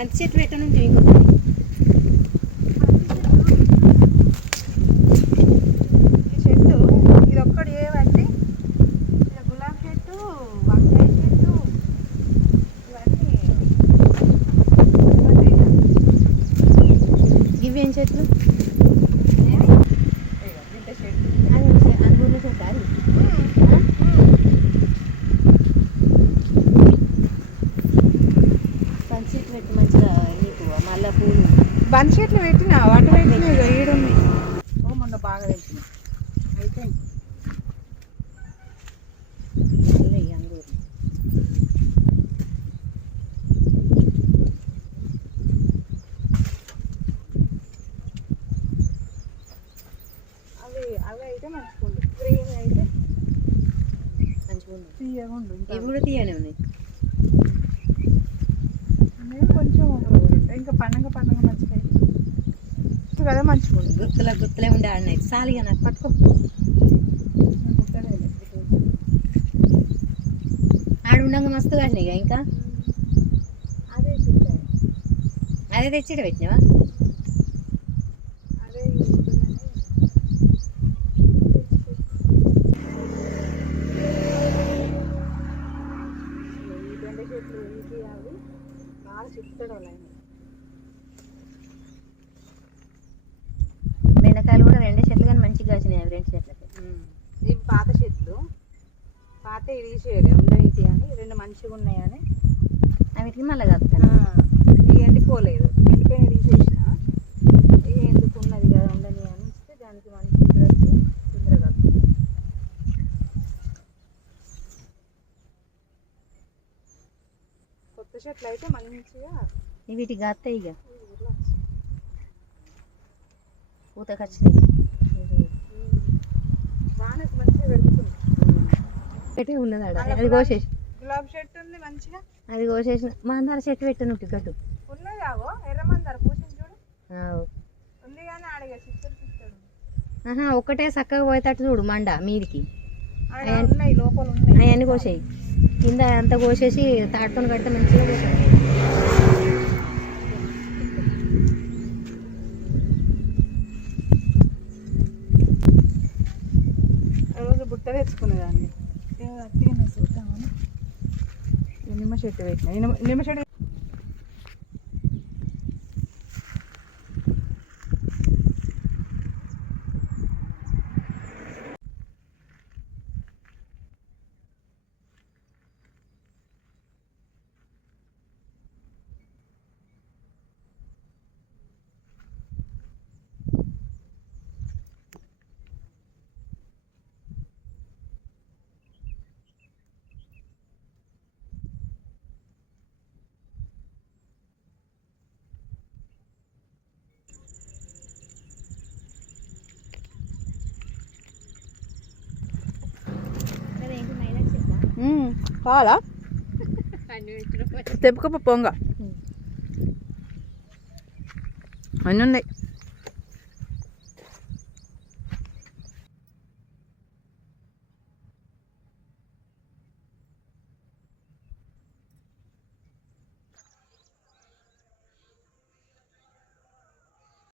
బంతి చెట్టు పెట్టనుంటే ఇంకొకటి ఈ చెట్టు ఇది ఒక్కటి ఏమంటే గులాబీ చెట్టు, వంకాయ చెట్టు, ఇవన్నీ ఇవేం చెట్లు ఇంత చెట్టు అది అంగూర్ల చెట్టు అది బంతి చెట్టు పెట్టి మంచిగా నీకు మళ్ళా పూలు బంతి చెట్లు పెట్టినా వంట పెట్టినా ఈడున్నాయి. ఓ మొన్న బాగా పెట్టినా అయితే మళ్ళీ అంగూరు అవి అవి అయితే మంచిగా గ్రీన్ అయితే మంచిగా ఉంది. తీయగా ఉండు. ఇవి కూడా తీయనే ఉన్నాయి. నేను కొంచెం ఇంకా పండగ మంచిగా కదా మంచిగా ఉంది. గుర్తులే ఉండే ఆడినాయి సాలిగా నాకు పట్టుకో ఆడు ఉండగా మస్తు కాసినాయి ఇంకా అదే చూద్దాం. అదే తెచ్చిట పెట్టినావా అదే ఈ బెండ చెట్లు ఇంకి అవి బాగా చెప్తాడు వాళ్ళు. బెండకాయలు కూడా 2 చెట్లు కానీ మంచిగా కాసినాయి అవి 2 చెట్లకి. ఇవి పాత చెట్లు పాత తీసేయలే ఉండనిటి అని 2 మంచిగా ఉన్నాయని అవిటికి మళ్ళీ కలుపుతాను. ఇక ఎండిపోలేదు, ఎండిపోయిన తీసేసిన ఇక ఎందుకు ఉన్నది కదా ఉండని అని ఇస్తే దానికి మంచిగా వచ్చి తొందరగా కొత్త చెట్లు అయితే మంచిగా వీటికి కాస్తాయి ఇక పూత ఖచ్చితంగా వానకు మంచిగా పెడుతుంది. పెట్టి ఉన్నది ఆడ అది కోసేసి గులాబీ చెట్టు ఉంది మంచిగా, అది కోసేసిన మందార చెట్టు పెట్టను గట్టు ఉన్నది కావో ఎర్రమందార పూసింది చూడు ఉంది కానీ ఆడగా చిత్తూరు చిత్తూరు ఒక్కటే చక్కగా పోయేటట్టు చూడు మండ మీదికి ఉన్నాయి లోపల ఉన్నాయి. అవన్నీ కోసేయి కింద అంతా కోసేసి తాడుకొని కడితే మంచిగా పోతాయి. రోజు బుట్ట తెచ్చుకునేదాన్ని అట్టిగా చూద్దామని నిమ్మ చెట్టు పెట్టిన నిమ్మ చెట్టు కావాలా తెప్పుకప్ప పొంగ అన్నీ ఉన్నాయి.